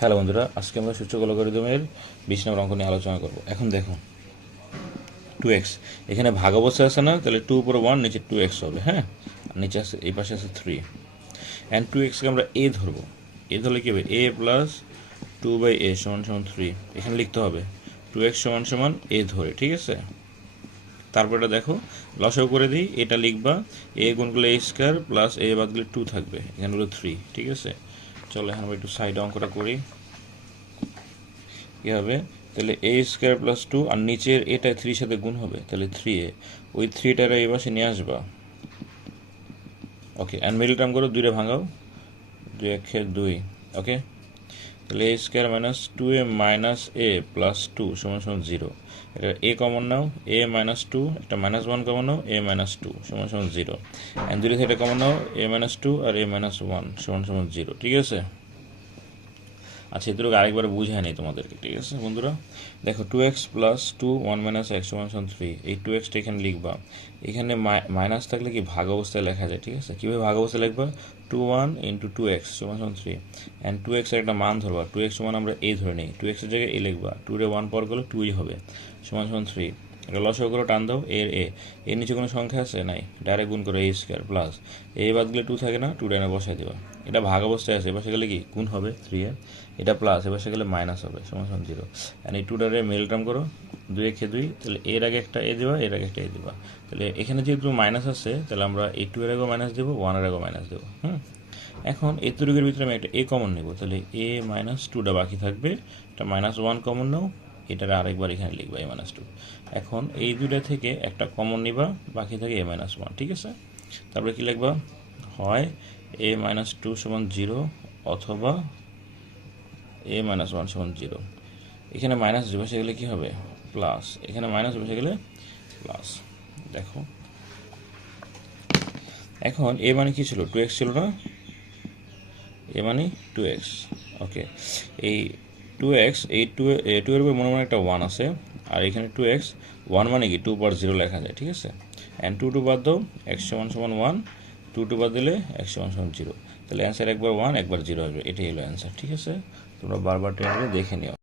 Hello বন্ধুরা, আজকে আমরা সূচক অ্যালগরিদমের 20 নম্বর অঙ্ক নিয়ে আলোচনা করব। এখন দেখো 2x এখানে ভাগ অবস্থা আছে না, তাহলে 2 উপরে 1 নিচে 2x হবে। হ্যাঁ, আর নিচে আছে, এই পাশে আছে 3 অ্যান্ড 2xকে আমরা a ধরবো। এ ধরলে কী হবে, a প্লাস 2/a সমান সমান 3। এখানে লিখতে হবে 2x সমান সমান a ধরে, ঠিক আছে। তারপর এটা দেখো লসাগু করে দিই, এটা লিখবা a গুণ করলে a স্কোয়ার প্লাস a বাদ দিলে 2 থাকবে, এখানে হলো 3, ঠিক আছে। চলো এখন আমরা একটু সাইডে অঙ্কটা করি। কী হবে, তাহলে a স্কোয়ার প্লাস 2 আর নিচের এটা 3 সাথে গুণ হবে, তাহলে 3a, ওই 3টারে এই পাশে নিয়ে আসবা। ওকে, অ্যান্ড মিডল টার্ম করো, 2 ভাঙাও, 2 1 2। ওকে, তাহলে a square minus 2a minus a plus 2 সমান সমান 0। এটা a কমন নাও, a মাইনাস 2, একটা মাইনাস 1 কমন নাও, a মাইনাস 2 সমান সমান 0। অ্যান্ড 2 থেকে কমন নাও, a মাইনাস 2 আর a মাইনাস 1 সমান সমান 0, ঠিক আছে। আচ্ছা, এগুলোকে আরেকবার বুঝায় নেই তোমাদেরকে, ঠিক আছে বন্ধুরা। দেখো 2x প্লাস 2 1 মাইনাস x সমান 3, এই 2xটা এখানে লিখবা। এখানে মাইনাস থাকলে কি ভাগ অবস্থায় লেখা যায়, ঠিক আছে। কীভাবে ভাগ অবস্থায় লিখবা, 2 1 ইন্টু 2x সমান 3 অ্যান্ড 2x এর একটা মান ধরবা। 2x সমান আমরা a ধরে নিই, 2x এর জায়গায় a লিখবা, 2 রে 1 পর করলে 2ই হবে, সমান 3। এটা লসাগু করে টান দাও, এর নিচে কোনো সংখ্যা আছে নাই, ডাইরেক্ট গুণ করে a স্কোয়ার প্লাস a বাদ গেলে 2 থাকে না, 2 ডাইনে বসাই দেবা। এটা ভাগ অবস্থায় আছে, এবার গেলে কি গুণ হবে 3 এর, এটা প্লাস এবার গেলে মাইনাস হবে, সমান 0। অ্যান্ড এই 2টারে মিডল টার্ম করো, 2 1 2, তাহলে এর আগে একটা এ দেবা, এর আগে একটা এ দেবা। তাহলে এখানে যেহেতু মাইনাস আছে, তাহলে আমরা এই 2 এর আগেও মাইনাস দেবো, 1 এর আগেও মাইনাস দেবো। এখন এই দুটোর ভিতরে আমি একটা এ কমন নেব, তাহলে a মাইনাস 2টা বাকি থাকবে, এটা মাইনাস 1 কমন নাও, এটার আরেকবার এখানে লিখবা a মাইনাস 2। এখন এই দুইটা থেকে একটা কমন নিবা, বাকি থাকে a মাইনাস 1, ঠিক আছে। তারপরে কি লিখবা, হয় a মাইনাস 2 সমান 0 অথবা a মাইনাস 1 সমান 0। এখানে মাইনাস বসে গেলে কী হবে, প্লাস, এখানে মাইনাস বসে গেলে প্লাস। দেখো এখন a মানে কি ছিল, 2x ছিল না, এ মানে 2x। ওকে, এই 2x, এই 2 এর উপর মনে মনে একটা 1 আছে, আর এখানে 2x, 1 মানে কি 2 পর 0 লেখা যায়, ঠিক আছে। অ্যান্ড 2 বাদ দাও, x সমান সমান 1, 2 বাদ দিলে x সমান সমান 0। তাহলে অ্যান্সার একবার 1 একবার 0 আসবে, এটাই হলো অ্যান্সার, ঠিক আছে। তোমরা বারবার টেনে দেখে নিও।